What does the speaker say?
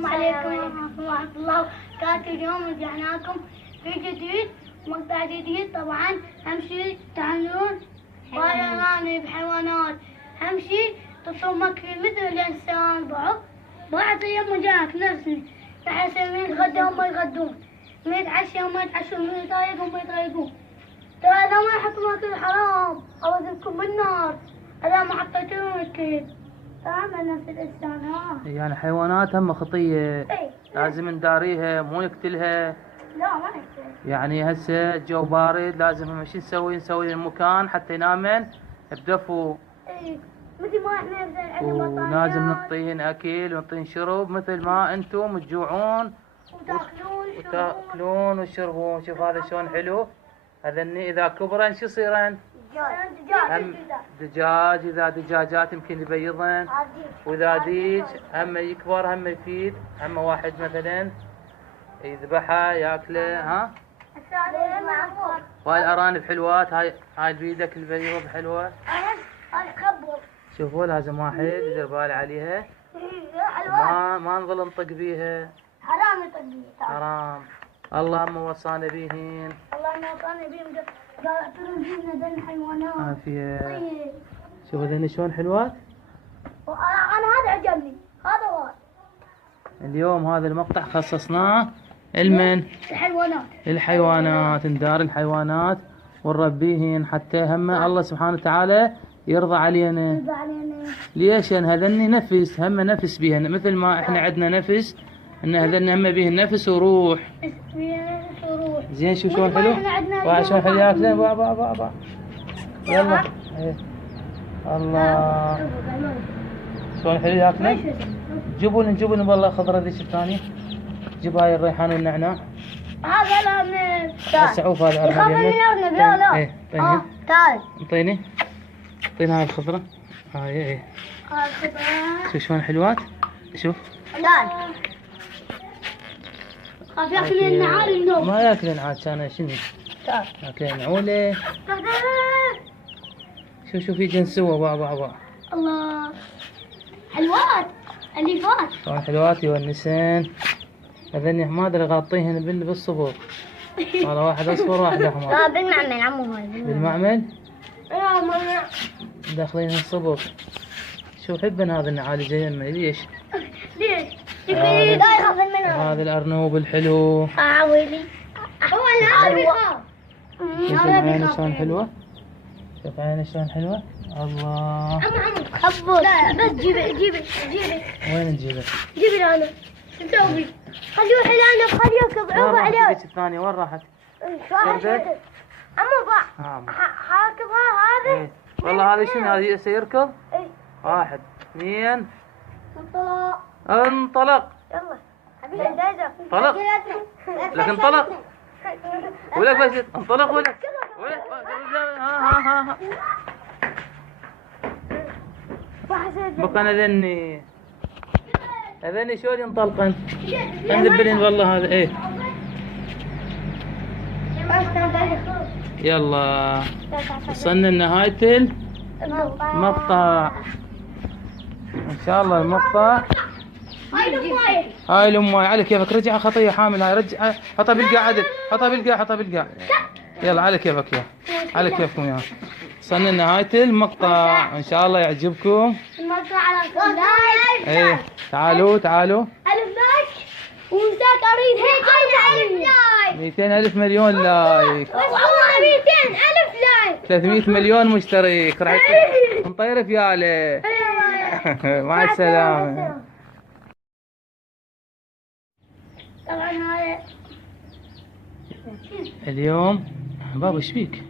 السلام عليكم ورحمة الله وبركاته. اليوم رجعنا لكم في جديد، مقطع جديد. طبعا أهم شي تعلمون والأرانب حيوانات. أهم شي تصير مكري مثل الإنسان. بعض أيام مجاك نفسي راح يسوون يتغدوا وما يتغدون، ما يتعشى وما يتعشون، ما يطايقون وما يطايقون. ترى إذا ما يحطوا ماكل حرام أوزنكم بالنار إذا ما حطيتوهم أكيد. تمام نفس الإنسان. يعني حيوانات هم خطية. إيه. لازم نداريها مو نقتلها. لا ما نقتل. يعني هسه الجو بارد، لازم هم شو نسوي المكان حتى ينامن بدفو. إيه مثل ما إحنا عندنا ولازم بطاريات نعطيهن أكل ونعطيهن شرب مثل ما أنتم تجوعون وتاكلون وتشربون. شوف هذا شلون حلو. هذني إذا كبرن شو يصيرن؟ هم دجاج. إذا دجاجات يمكن يبيضن، وإذا ديج هم يكبر هم يفيد. هم واحد مثلا يذبحه ياكله. ها وهاي الأرانب حلوات. هاي بيدك البيض حلوة. شوفوا لازم واحد يدير باله عليها. ما نظل نطق بيها. حرام يطق بيها. حرام. اللهم وصانا بيهن. اللهم وصانا بيهم. قال اعتبروا فينا ذن حيوانات. عافية. طيب. شوفوا ذني شلون حلوات. أنا هذا عجبني. هذا واحد. اليوم هذا المقطع خصصناه لمن؟ الحيوانات. ندار الحيوانات ونربيهن حتى هم الله سبحانه وتعالى يرضى علينا. ليش؟ لأن هذني نفس، هم نفس بيهن مثل ما احنا عندنا نفس، ان هذني هم بيهن نفس وروح. زين شوف شلون حلو. واحد شلون حلو ياكلين. با يلا. ايه. الله شلون حلو ياكلين. جيبوا والله خضرة ذيك الثانية. جيب هاي الريحان والنعناع. هذا الأرنب. السعوف هذا يخاف من الأرنب. لا. ايه تعال. اعطيني هاي الخضرة. هاي ايه. شوف شلون حلوات. شوف. تعال. خاف ياكلين النعال النوم. ما ياكلين عاد كان شنو؟ تعال. ياكلين نعولة. شوف يجن سوا با. الله حلوات اليفات. شلون حلوات يونسن. هذني ما ادري غاطيهن بالصبغ. والله واحد اصفر واحد احمر. لا بالمعمل عمو هاي. بالمعمل؟ لا ما داخلين الصبغ. شو حبن هذا النعال زي يمي. ليش؟ لا يخاف منه. هذا الارنوب الحلو. ويلي. هو الارنب يخاف. شوف عيني شلون حلوة. شوف عيني شلون حلوة. الله. عمو خبوط. لا بس جيبي. وين نجيبه؟ جيبي الأرنب. شو تسوي؟ خليه الأرنب خليه يركض عوبة عليه. ذيك الثانية وين راحت؟ عمو بع. حاكبها هذه. ايه. والله هذا شنو هذا سيركض؟ ايه. 1 2 انطلق. انطلق. يلا حبيبي انطلق. لك انطلق. ولك بس انطلق ولك. ها بقى اذني شلون ينطلقن. ندبلن والله هذا ايه. يلا وصلنا لنهاية المقطع. ان شاء الله المقطع. هاي الأماي على كيفك. رجع خطية حامل. هاي رجع حطها بالقاع عدل. حطها بالقاع. يلا على كيفك يا. على كيفكم يا. وصلنا لنهاية المقطع. ان شاء الله يعجبكم. المقطع على لايك. ايه تعالوا. ألف لايك ومساك أريد هيك 200,000 لايك. 200,000 مليون لايك. 200,000 لايك. 300 مليون مشترك. راح نطير فياله. مع السلامة. طبعا هاي اليوم بابا ايش بيك؟